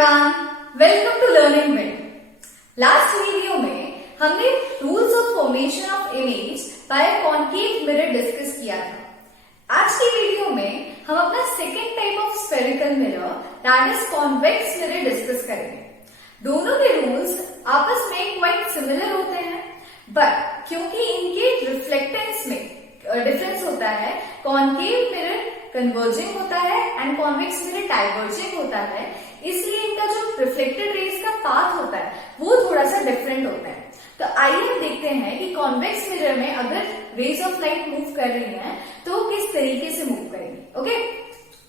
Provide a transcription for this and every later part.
Everyone, welcome to learning with. Last video में हमने rules of formation of image by concave mirror discuss किया था। आज की वीडियो में हम अपना second type of spherical mirror that is convex mirror discuss करेंगे। दोनों के रूल्स आपस में क्वाइट सिमिलर होते हैं, बट क्योंकि इनके रिफ्लेक्टेंस में डिफरेंस होता है, कॉनकेव मिरर कन्वर्जिंग होता है एंड कॉन्वेक्स मिरर डाइवर्जिंग होता है, इसलिए इनका जो रिफ्लेक्टेड रेज का पाथ होता है वो थोड़ा सा डिफरेंट होता है। तो आइए हम देखते हैं कि कॉन्वेक्स मिरर में अगर रेज ऑफ लाइट मूव कर रही हैं तो किस तरीके से मूव करेंगी। Okay,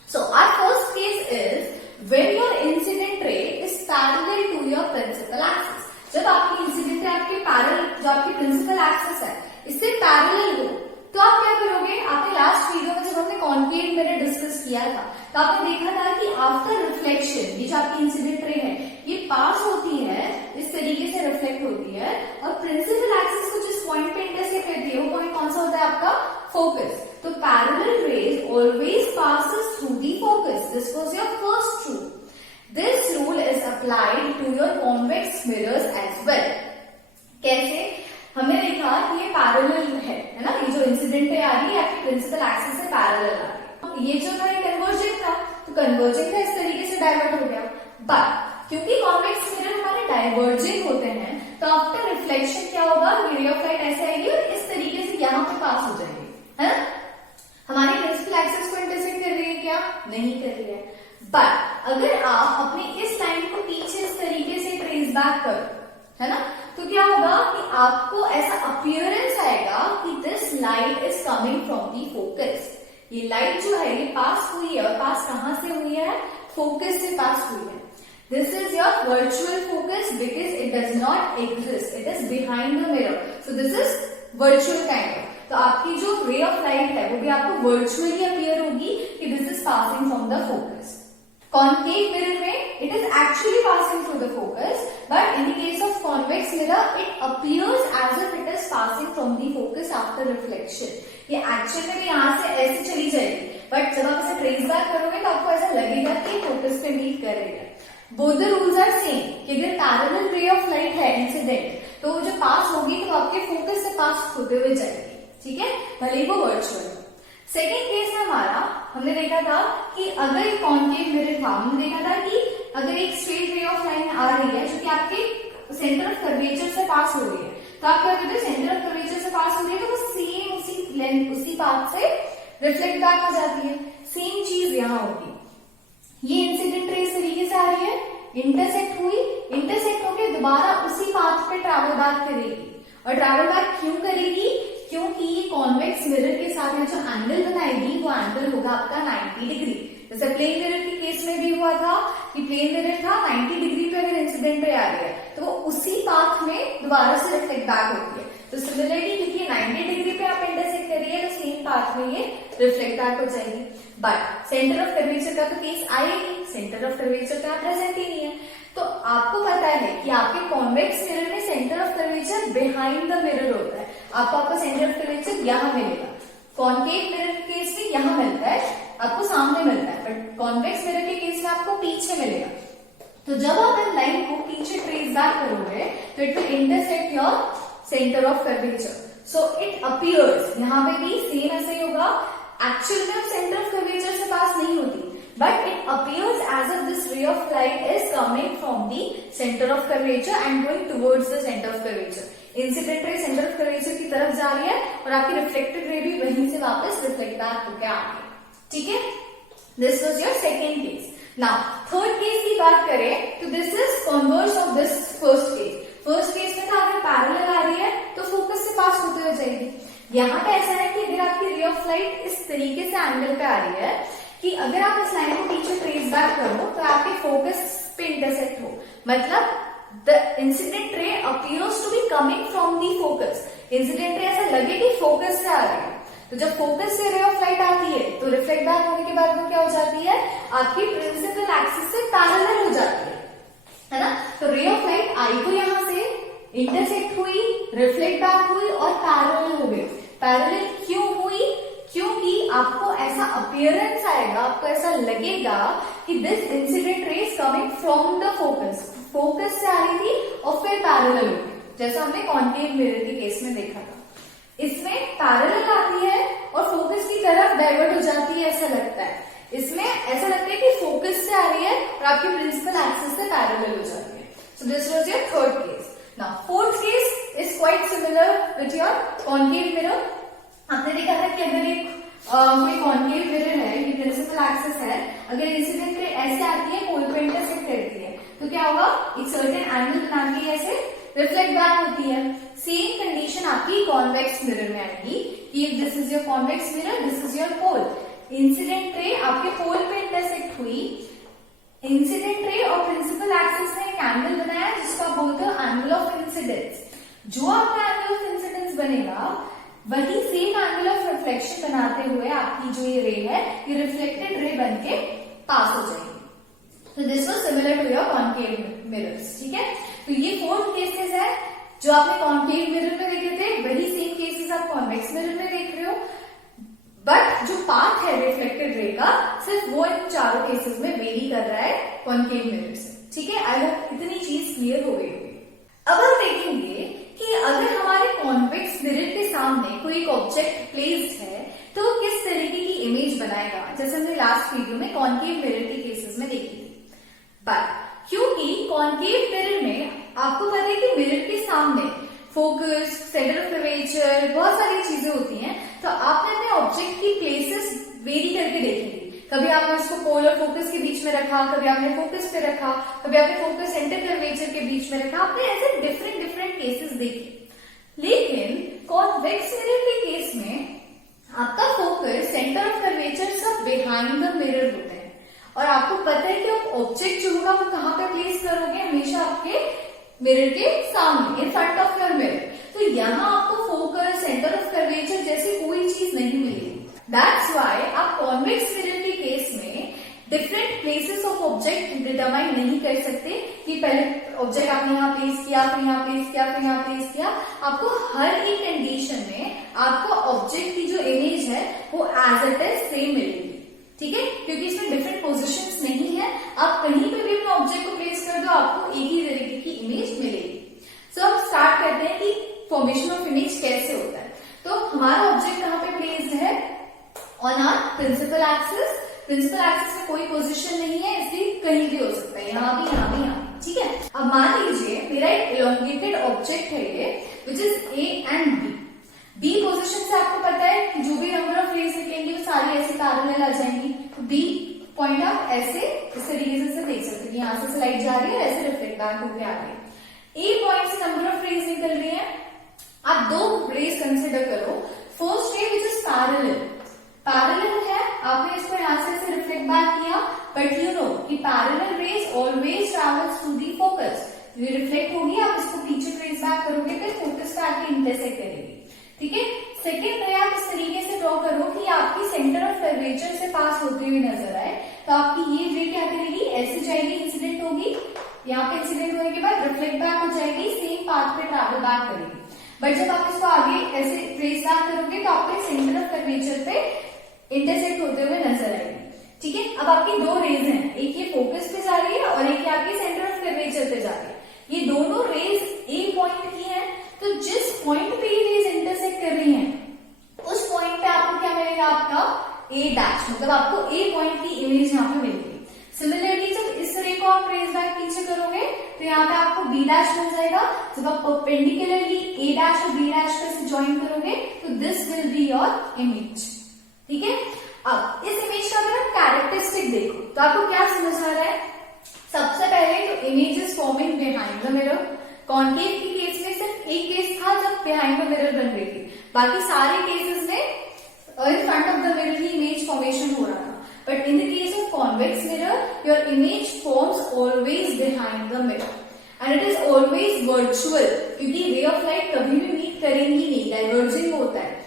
so our first case is when your incident ray is parallel to your principal axis. जब आपकी इंसिडेंट रे आपके पैरेलल, जो आपकी प्रिंसिपल एक्सिस है, इससे पैरेलल हो तो आप क्या करोगे। आपने लास्ट वीडियो में जब हमने कॉनकेव मिरर डिस्कस किया था तो आपने देखा था कि आफ्टर रिफ्लेक्शन ये जो आपकी इंसिडेंट रे है ये पास होती है, इस तरीके से रिफ्लेक्ट होती है और प्रिंसिपल एक्सिस को जिस पॉइंट पे इंटरसेक्ट करती है वो पॉइंट कौन सा होता है आपका फोकस। तो parallel rays always passes through the focus. This was your first rule. This rule is applied to your convex mirrors as well. कैसे? हमने देखा कि ये पैरेलल है ना, ये जो इंसिडेंट आ रही है आपकी प्रिंसिपल एक्सिस से पैरेलल आ रही है। ये जो था ये कन्वर्जिंग था, तो कन्वर्जिंग था इस तरीके से डाइवर्ट हो गया। बट क्योंकि कॉन्वेक्स मिरर हमारे डाइवर्जिंग होते हैं तो आफ्टर रिफ्लेक्शन क्या होगा, रे ऑफ लाइट ऐसे आएगी और इस तरीके से यहाँ पे पास हो जाएगी, है ना। हमारी प्रिंसिपल एक्सिस को इंटरसेक्ट कर रही है क्या? नहीं कर रही है। बट अगर आप अपनी इस लाइन को पीछे इस तरीके से ट्रेस बैक करो, है ना, तो क्या होगा कि आपको ऐसा अपीयरेंस आएगा कि this light is coming from the focus. ये लाइट जो है ये पास हुई है, और पास कहां से हुई है? फोकस से पास हुई है। This is your virtual focus because it does not exist, it is behind the mirror, so this is virtual kind of. तो आपकी जो रे ऑफ लाइट है वो भी आपको वर्चुअली अपीयर होगी कि this is passing from the focus. Concave mirror में it is actually passing through the focus, but in the case of convex mirror it appears as if it is passing from the focus after reflection. ये actual में भी यहाँ से ऐसे चली जाएगी, but जब आप इसे ट्रेस बैक करोगे तो आपको ऐसा लगेगा कि फोकस पे मीट कर रही है। Both the rules are same कि अगर पैरेलल रे ऑफ लाइट है इंसिडेंट तो जो पास होगी तो आपके फोकस से पास होते हुए जाएगी, ठीक है, भले वो वर्चुअल। सेकेंड केस में हमारा हमने देखा था कि अगर एक कॉनकेव मिरर था, हमने देखा था कि अगर एक स्ट्रेट रे ऑफ लाइन आ रही है जो कि आपके सेंटर ऑफ कर्वेचर से पास हो रही है, तो आप क्या करते हैं, सेंटर ऑफ कर्वेचर से पास हो रही है तो वो सेम उसी लेंथ उसी पाथ से रिफ्लेक्ट बैक हो जाती है। सेम चीज यहाँ होगी। ये इंसिडेंट रे इस तरीके से आ रही है, इंटरसेक्ट हुई, इंटरसेक्ट होकर दोबारा उसी पाथ पे ट्रैवल बैक करेगी। और ट्रैवल बैक क्यों करेगी? क्योंकि ये कॉन्वेक्स मिरर के साथ में जो एंगल बनाएगी वो एंगल होगा आपका 90 डिग्री। जैसे प्लेन मिरर के केस में भी हुआ था कि प्लेन मिरर था 90 डिग्री पे अगर इंसिडेंट रे आ रही है तो वो उसी पाथ में दोबारा से रिफ्लेक्ट बैक होती है। तो सिमिलरली क्योंकि 90 डिग्री पे आप इंटरसेक्ट करिए तो सेम पाथ में ये रिफ्लेक्ट बैक हो जाएगी। बट सेंटर ऑफ कर्वेचर का तो केस आएगी, सेंटर ऑफ कर्वेचर का प्रेजेंट ही नहीं है। तो आपको पता है कि आपके कॉन्वेक्स मिरर में centre of curvature behind the mirror होता है। आपको आपका सेंटर ऑफ कर्वेचर यहाँ मिलेगा, कॉनकेव मिरर के केस में यहाँ मिलता है, आपको सामने मिलता है, बट कॉन्वेक्स मिरर के केस में आपको पीछे मिलेगा। तो जब आप इन लाइन को पीछे ट्रेस बैक करोगे तो it will intersect your centre of curvature, so it appears, यहाँ पे भी सेम ऐसे ही होगा। एक्चुअल में सेंटर ऑफ कर्वेचर से पास नहीं होती, but it appears as if this ray of light is coming from the center of curvature and going towards the center of curvature. Incident ray center of curvature की तरफ जा रही है और आपकी रिफ्लेक्टेड रे भी वहीं से वापस रिफ्लेक्ट बैक होकर आ रही है, ठीक है। This was your second case. Now third case की बात करें तो this is converse of this first case. First case में था अगर पैरेलल आ रही है तो फोकस से पास होते हुए जाएगी। यहाँ पे ऐसा है कि अगर आपकी रे ऑफ लाइट इस तरीके से एंगल पे आ रही है कि अगर आप इस लाइन को पीछे ट्रेस बैक करो तो आपके फोकस पे इंटरसेक्ट हो, मतलब the incident ray appears to be coming from the focus. Incident ray ऐसा लगे कि फोकस से आ रही है, तो जब फोकस से रे ऑफ लाइट आती है तो रिफ्लेक्ट बैक होने के बाद वो क्या हो जाती है, आपकी प्रिंसिपल एक्सिस से पैरेलल हो जाती है ना। तो रे ऑफ लाइट आई तो यहाँ से इंटरसेक्ट हुई, रिफ्लेक्ट बैक हुई और पैरेलल हो गई। पैरेलल क्यों हुई? क्योंकि आपको ऐसा अपीयरेंस आएगा, आपको ऐसा लगेगा कि this incident ray is coming from the focus से आ रही थी और फिर पैरेलल होगी, जैसा हमने कॉन्केव मिरर के केस में देखा था। इसमें पैरेलल आती है और फोकस की तरफ डाइवर्ट हो जाती है, ऐसा लगता है। इसमें ऐसा लगता है कि फोकस से आ रही है और आपकी प्रिंसिपल एक्सिस से पैरेलल हो जाती है। So this was your third case. Now fourth case is quite similar with your concave mirror. आपने देखा था कि अगर एक कोई कॉन्केव मिरर है, ये प्रिंसिपल एक्सिस है, अगर इंसिडेंट रे ऐसे आती है, पोल पे इंटरसेक्ट करती है, तो क्या होगा, एक सर्टेन एंगल बना के ऐसे रिफ्लेक्ट बैक होती है। सेम कंडीशन आपकी कॉन्वेक्स मिरर में आएगी कि this is your convex mirror, this is your pole. Incident ray आपके पोल पे इंटरसेक्ट हुई, इंसिडेंट रे और प्रिंसिपल एक्सिस ने एक एंगल बनाया जिसको आप बोलते हो एंगल ऑफ इंसिडेंस। जो आपका एंगल ऑफ इंसिडेंस बनेगा वही सेम एंगल ऑफ रिफ्लेक्शन बनाते हुए आपकी जो ये रे है, ये रिफ्लेक्टेड रे बन के पास हो जाएगी। तो this was similar to your concave mirrors, ठीक है। तो ये फोर्थ केसेस है जो आपने कॉन्केव मिरर में देखे थे, वही सेम केसेस आप कॉन्वेक्स मिरर में देख रहे हो, बट जो पाथ है रिफ्लेक्टेड रे का सिर्फ वो इन चारों केसेस में वेरी कर रहा है कॉन्केव मिरर से, ठीक है। आई होप इतनी चीज क्लियर हो गई होगी। अब हम देखेंगे कि अगर हमारे कॉन्वेक्स मिरर के सामने कोई एक ऑब्जेक्ट प्लेस्ड है तो किस तरीके की इमेज बनाएगा, जैसे हमने लास्ट वीडियो में कॉन्केव मिरर के केसेस में देखी थी। बट क्योंकि कॉन्केव मिरर में आपको पता है कि मिरर के सामने फोकस, सेंटर ऑफ कर्वेचर, बहुत सारी चीजें होती हैं, तो आपने अपने ऑब्जेक्ट की प्लेसेस वेरी करके देखी थी। कभी आपने उसको पोल और फोकस के बीच में रखा, कभी आपने फोकस पे रखा, कभी आपने फोकस सेंटर कर्वेचर के बीच में रखा, आपने ऐसे डिफरेंट केसेस देखे। लेकिन कॉन्वेक्स मिरर के केस में आपका फोकस, सेंटर ऑफ कर्वेचर सब बिहाइंड द मिरर होते हैं और आपको पता है कि आप ऑब्जेक्ट जो होगा वो कहाँ पे प्लेस करोगे, हमेशा आपके मिरर के सामने, in front of your mirror. तो यहाँ आपको फोकस, सेंटर ऑफ कर्वेचर जैसी कोई चीज नहीं मिलेगी। दैट्स व्हाई आप कॉन्वेक्स मिरर के केस में different places of object determine नहीं कर सकते कि पहले ऑब्जेक्ट आपने यहाँ प्लेस किया, फिर यहाँ प्लेस किया, फिर यहाँ प्लेस किया। आपको हर एक कंडीशन में आपको ऑब्जेक्ट की जो इमेज है वो एज इट इज सेम मिलेगी, ठीक है, क्योंकि इसमें डिफरेंट पोजीशंस नहीं है। आप कहीं पे भी अपने ऑब्जेक्ट को प्लेस कर दो, आपको एक ही तरीके की इमेज मिलेगी। सो अब स्टार्ट करते हैं कि फॉर्मेशन ऑफ इमेज कैसे होता है। तो हमारा ऑब्जेक्ट कहाँ पे प्लेस्ड है, on our principal axis. Principal axis में कोई पोजीशन नहीं है, इसलिए कहीं भी हो सकता है, यहाँ भी, यहाँ भी, यहाँ, ठीक है। अब मान लीजिए मेरा एक इलोंगेटेड ऑब्जेक्ट है ये, which is A and B. B position से आपको पता है कि जो भी नंबर ऑफ रेज निकलेंगी वो सारी ऐसे पैरेलल आ जाएंगी। तो बी पॉइंट आप ऐसे इस तरीके से देख सकते हैं, यहाँ से लाइट जा रही है, ऐसे रिफ्लेक्ट बैक होकर आ रही है। ए पॉइंट से नंबर ऑफ रेज निकल रही है। आप दो रेज कंसिडर करो। First ray which is parallel है, आपने इसको यहाँ से ऐसे रिफ्लेक्ट बैक किया, बट यू नो कि parallel rays always travels to the focus. ये रिफ्लेक्ट होगी, आप इसको पीछे ट्रेस बैक करोगे फिर फोकस पे आके इंटरसेक्ट करेगी, ठीक है। सेकेंड रे आप इस तरीके से ड्रॉ करो कि आपकी सेंटर ऑफ कर्वेचर से पास होते हुए नजर आए, तो आपकी ये रे क्या करेगी, ऐसे जाएगी, इंसिडेंट होगी, यहाँ पे इंसिडेंट होने के बाद रिफ्लेक्ट बैक हो जाएगी, सेम पाथ पे ट्रैवल बैक करेगी। बट जब आप इसको आगे ऐसे ट्रेस बैक करोगे तो आपके सेंटर ऑफ कर्वेचर पे इंटरसेक्ट होते हुए नजर आएगी, ठीक है। अब आपकी दो रेज हैं, एक ये फोकस पे जा रही है और एक ये आपके सेंटर ऑफ कर्वेचर पे जा रही है। ये दोनों रेज ए पॉइंट की हैं, तो जिस पॉइंट पे ये रेज इंटरसेक्ट कर रही हैं उस पॉइंट पे आपको क्या मिलेगा, आपका ए डैश, मतलब आपको ए पॉइंट की इमेज यहाँ पे मिलेगी। सिमिलरली जब इस रे को आप ट्रेस बैक पीछे करोगे तो यहाँ पे आपको बी डैश मिल जाएगा। जब आप परपेंडिकुलरली ए डैश और बी डैश पे ज्वाइन करोगे तो this will be your image, ठीक है। अब इस इमेज का अगर आप कैरेक्टरिस्टिक देखो तो आपको क्या समझ आ रहा है। सबसे पहले तो image is forming behind the mirror. Concave के केस में सिर्फ एक केस था जब बिहाइंड द मिरर बन रही थी, बाकी सारे केसेस में in front of the mirror he image formation हो रहा था। But in the case of convex mirror your image forms always behind the mirror and it is always virtual, क्योंकि रे ऑफ लाइट कभी भी meet करेंगी नहीं, diverging होता है।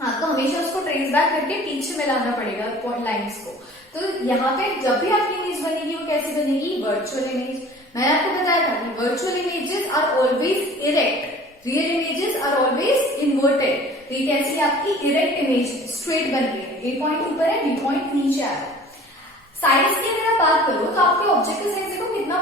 आपको हमेशा उसको ट्रेस बैक करके पीछे में लाना पड़ेगा पॉइंट लाइन्स को। तो यहाँ पे जब भी आपकी इमेज बनेगी वो कैसे बनेगी, वर्चुअल इमेज। मैंने आपको बताया था कि virtual images are always erect, real images are always inverted. तो ये कैसी आपकी इरेक्ट इमेज स्ट्रेट बन रही है, ए पॉइंट ऊपर है, बी पॉइंट नीचे आ रहा है। साइज की अगर आप बात करो तो आपके ऑब्जेक्ट का साइज देखो कितना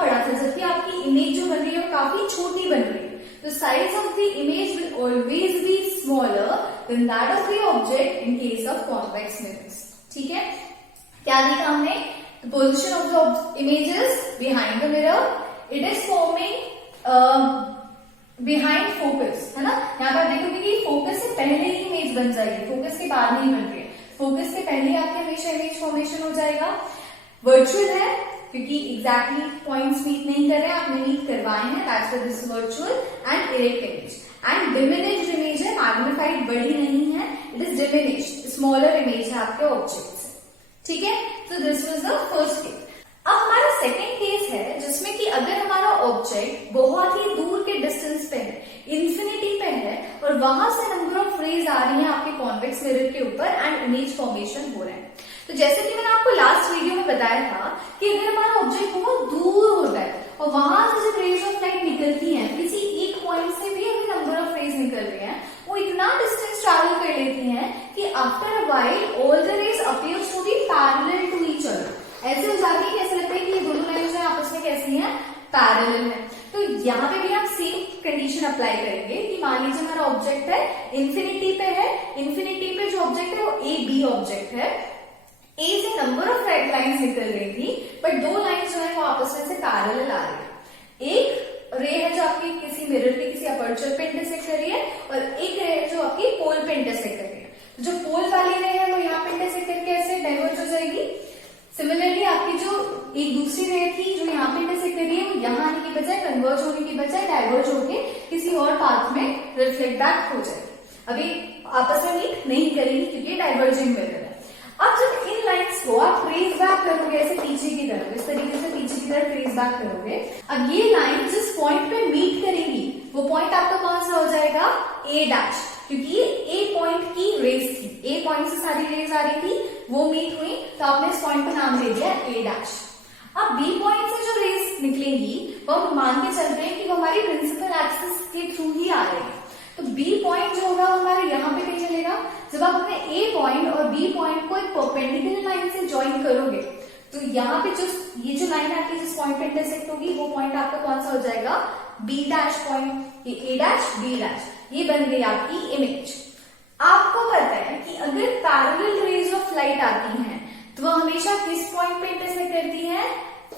इमेज जो बन रही है वो काफी छोटी बन रही है। The size of the image will always be smaller than that of the object in case of convex mirrors. ठीक है, क्या देखा हमने? The position of the image is behind the mirror. It is forming behind focus, है ना? यहाँ पर देखोगे कि फोकस से पहले ही इमेज बन जाएगी, फोकस के बाद नहीं बन रही है। फोकस के पहले आपके हमेशा इमेज फॉर्मेशन हो जाएगा। वर्चुअल है क्योंकि एग्जैक्टली पॉइंट्स मीट नहीं कर रहे हैं, आपने मीट करवाए हैं, that's why this virtual and erect image. And diminished image है, मैग्निफाइड बड़ी नहीं है, it is diminished, smaller image है आपके ऑब्जेक्ट से। ठीक है, तो this was the first case. अब हमारा सेकेंड केस है जिसमें कि अगर हमारा ऑब्जेक्ट बहुत ही दूर के डिस्टेंस पे है, इंफिनिटी पे है, और वहां से नंबर ऑफ रेज आ रही है आपके कॉन्वेक्स मिरर के ऊपर एंड इमेज फॉर्मेशन हो रहा है। तो जैसे कि मैंने आपको लास्ट वीडियो में बताया था कि अगर हमारा ऑब्जेक्ट बहुत दूर होता है और वहां से जब रेज ऑफ लाइट निकलती हैं, किसी एक पॉइंट से भी अगर नंबर ऑफ रेज निकल रही हैं, वो इतना डिस्टेंस ट्रैवल कर लेती हैं कि after a while all the rays appears to be parallel to each other. ऐसे हो जाती है, कैसे लगता है कि ये दोनों लाइन्स जो आपस में कैसी हैं, पैरेलल है। तो यहाँ पे भी आप सेम कंडीशन अप्लाई करेंगे कि मान लीजिए हमारा ऑब्जेक्ट है इंफिनिटी पे है, इंफिनिटी पे जो ऑब्जेक्ट है वो ए बी ऑब्जेक्ट है, ए से नंबर ऑफ रेड लाइन्स निकल रही थी, बट दो लाइन्स जो है वो आपस में से पैरेलल आ रही है। एक रे है जो आपकी किसी मिरर के किसी अपर्चर पे इंटरसेक्ट कर रही है, और एक रे है जो आपकी पोल पे इंटरसेक्ट कर रही है। तो जो पोल वाली रे है वो यहाँ पे इंटरसेक्ट करके ऐसे डाइवर्ज हो जाएगी। सिमिलरली आपकी जो एक दूसरी रे थी जो यहाँ पे इंटरसेक्ट कर रही है, वो यहाँ आने की बजाय, कन्वर्ज होने की बजाय डाइवर्ज होके किसी और पाथ में रिफ्लेक्ट बैक हो जाएगी। अभी आपस में मीट नहीं करेगी क्योंकि डाइवर्जिंग मिरर है। अब जब इन लाइन्स को आप ट्रेस बैक करोगे ऐसे पीछे की तरफ, इस तरीके से पीछे की तरफ ट्रेस बैक करोगे, अब ये लाइन जिस पॉइंट पे मीट करेगी वो पॉइंट आपका कौन सा हो जाएगा? ए डैश, क्योंकि ये ए पॉइंट की रेस थी, ए पॉइंट से सारी रेस आ रही थी, वो मीट हुई, तो आपने इस पॉइंट का नाम दे दिया ए डैश। अब बी पॉइंट से जो रेस निकलेंगी वो हम मान के चलते हैं कि वो हमारी प्रिंसिपल एक्सिस के थ्रू ही आ रही है। तो बी पॉइंट जो होगा हमारे यहाँ पे कहीं चलेगा। जब आप अपने ए पॉइंट और बी पॉइंट को एक परपेंडिकुलर लाइन से ज्वाइन करोगे तो यहाँ पे जो ये जो लाइन आपकी जिस पॉइंट पे इंटरसेक्ट होगी वो पॉइंट आपका कौन सा हो जाएगा? B dash point. ये ए डैश बी डैश, ये बन गई आपकी इमेज। आपको पता है कि अगर पैरेलल रेज ऑफ लाइट आती हैं तो वो हमेशा किस पॉइंट पे इंटरसेक्ट करती है?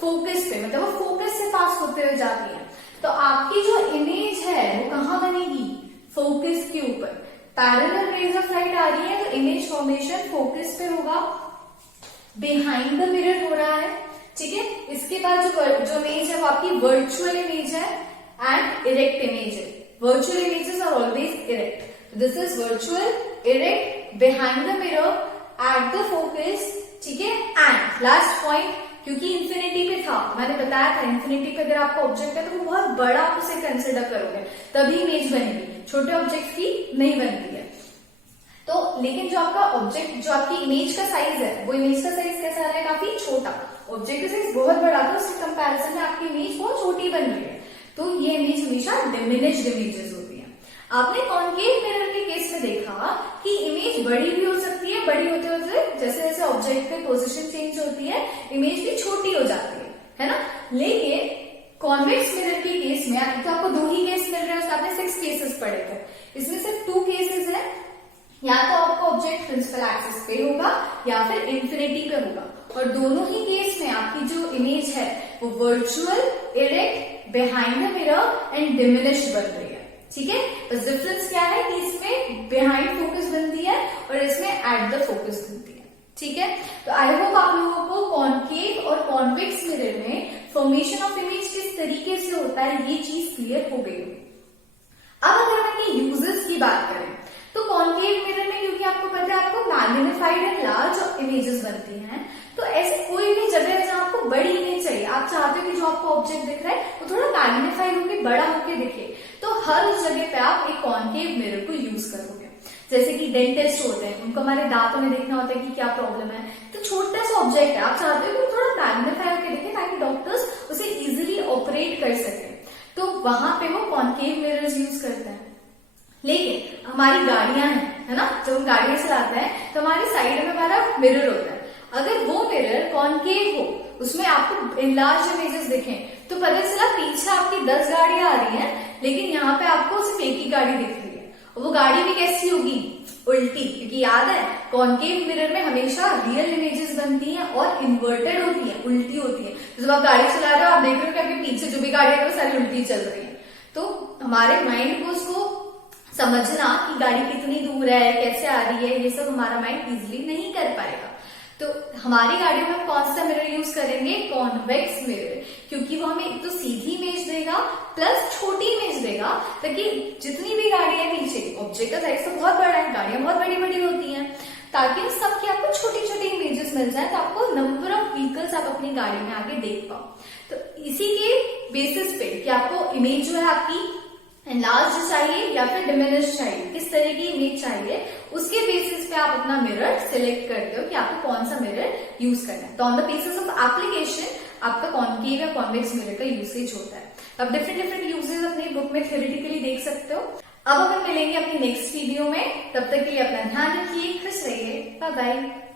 फोकस पे, मतलब वो फोकस से पास होते हुए जाती है। तो आपकी जो इमेज है वो कहाँ बनेगी? फोकस के ऊपर। पैरेलल रेज ऑफ लाइट आ रही है तो इमेज फॉर्मेशन फोकस पे होगा, बिहाइंड द मिरर हो रहा है। ठीक है, इसके बाद जो इमेज है वो आपकी वर्चुअल इमेज है एंड इरेक्ट इमेज है। Virtual images are always erect. This is virtual, erect, behind the mirror, at the focus. ठीक है, एंड लास्ट पॉइंट, क्योंकि इंफिनिटी पे था, मैंने बताया था इंफिनिटी पे अगर आपका ऑब्जेक्ट है तो वो बहुत बड़ा आप उसे कंसिडर करोगे तभी इमेज बनेगी, छोटे ऑब्जेक्ट की नहीं बनती है। तो लेकिन जो आपका ऑब्जेक्ट, जो आपकी इमेज का साइज है, वो इमेज का साइज कैसा आ रहा है? काफी छोटा। ऑब्जेक्ट का साइज बहुत बड़ा था, उसके कंपैरिजन में आपकी इमेज बहुत छोटी बन रही है, तो ये इमेज हमेशा डिमिनिश्ड इमेजेस होती है। आपने कॉन्केव मिरर के केस में देखा कि इमेज बड़ी भी हो सकती है, बड़ी होते होते जैसे जैसे ऑब्जेक्ट की पोजीशन चेंज होती है इमेज भी छोटी हो जाती है ना। लेकिन कॉन्वेक्स मिरर के केस में तो आपको दो ही केस मिल रहे हैं, आपने 6 केसेस पढ़े थे, इसमें सिर्फ 2 केसेस है। या तो आपका ऑब्जेक्ट प्रिंसिपल एक्सिस पे होगा या फिर इंफिनिटी पे होगा, और दोनों ही केस में आपकी जो इमेज है वो virtual, erect, behind the mirror and diminished बन रही है। ठीक है, बस डिफरेंस क्या है कि इसमें बिहाइंड फोकस बनती है और इसमें एट द फोकस बनती है। ठीक है, तो आई होप आप लोगों को कॉन्केव और कॉन्वेक्स मिरर में फॉर्मेशन ऑफ इमेज किस तरीके से होता है ये चीज क्लियर हो गई होगी। अब अगर हम इनके यूजेस की बात करें तो कॉन्केव मिरर में, क्योंकि आपको पता है आपको मैग्निफाइड एंड लार्ज इमेजेस बनती हैं, तो ऐसे कोई भी जगह है जहां आपको बड़ी इमेज चाहिए, आप चाहते हो कि जो आपको ऑब्जेक्ट दिख रहा है वो थोड़ा मैग्निफाइड होकर बड़ा होकर दिखे, तो हर उस जगह पे आप एक कॉन्केव मिरर को यूज करोगे। जैसे कि डेंटिस्ट होते हैं, उनको हमारे दांतों में देखना होता है कि क्या प्रॉब्लम है, तो छोटा सा ऑब्जेक्ट है, आप चाहते हो कि थोड़ा मैग्निफाई होकर दिखे ताकि डॉक्टर्स उसे इजिली ऑपरेट कर सके, तो वहां पे वो कॉन्केव मिरर्स यूज करते हैं। लेकिन हमारी गाड़ियां हैं, है ना, जब हम गाड़ियां चलाते हैं तो हमारे साइड में हमारा मिरर होता है, अगर वो मिरर कॉन्केव हो, उसमें आपको इनलार्ज इमेजेस दिखें, तो पता चला पीछे आपकी 10 गाड़ियां आ रही हैं, लेकिन यहाँ पे आपको सिर्फ एक ही गाड़ी दिख रही है। और वो गाड़ी भी कैसी होगी? उल्टी, क्योंकि याद है कॉन्केव मिरर में हमेशा रियल इमेजेस बनती हैं और इन्वर्टेड होती है, उल्टी होती है। तो जब आप गाड़ी चला रहे हो आप देख रहे हो कि आपके पीछे जो भी गाड़ी है वो सारी उल्टी चल रही है। तो हमारे माइंड को उसको समझना कि गाड़ी कितनी दूर है, कैसे आ रही है, ये सब हमारा माइंड इजिली नहीं कर पाएगा। तो हमारी गाड़ियों में कौन सा मिरर यूज करेंगे? कॉन्वेक्स मिरर, क्योंकि वो हमें एक तो सीधी इमेज देगा प्लस छोटी इमेज देगा, ताकि जितनी भी गाड़ियां पीछे, ऑब्जेक्ट का साइज तो बहुत बड़ा है, गाड़ियां बहुत बड़ी बड़ी होती हैं, ताकि सबकी आपको छोटी छोटी इमेजेस मिल जाए, तो आपको नंबर ऑफ व्हीकल्स आप अपनी गाड़ी में आगे देख पाओ। तो इसी के बेसिस पे कि आपको इमेज जो है आपकी एनलार्ज चाहिए या फिर डिमिनिश चाहिए, किस तरह की इमेज चाहिए, उसके बेसिस पे आप अपना मिरर सिलेक्ट करते हो कि आपको कौन सा मिरर यूज करना है। तो on the basis of application आपका कॉन्केव या कॉन्वेक्स मिरर का यूसेज होता है। आप डिफरेंट डिफरेंट यूजेस अपनी बुक में थ्योरेटिकली देख सकते हो। अब अपन मिलेंगे अपनी नेक्स्ट वीडियो में, तब तक के लिए अपना ध्यान रखिए, खुश रहिए, बाय बाय।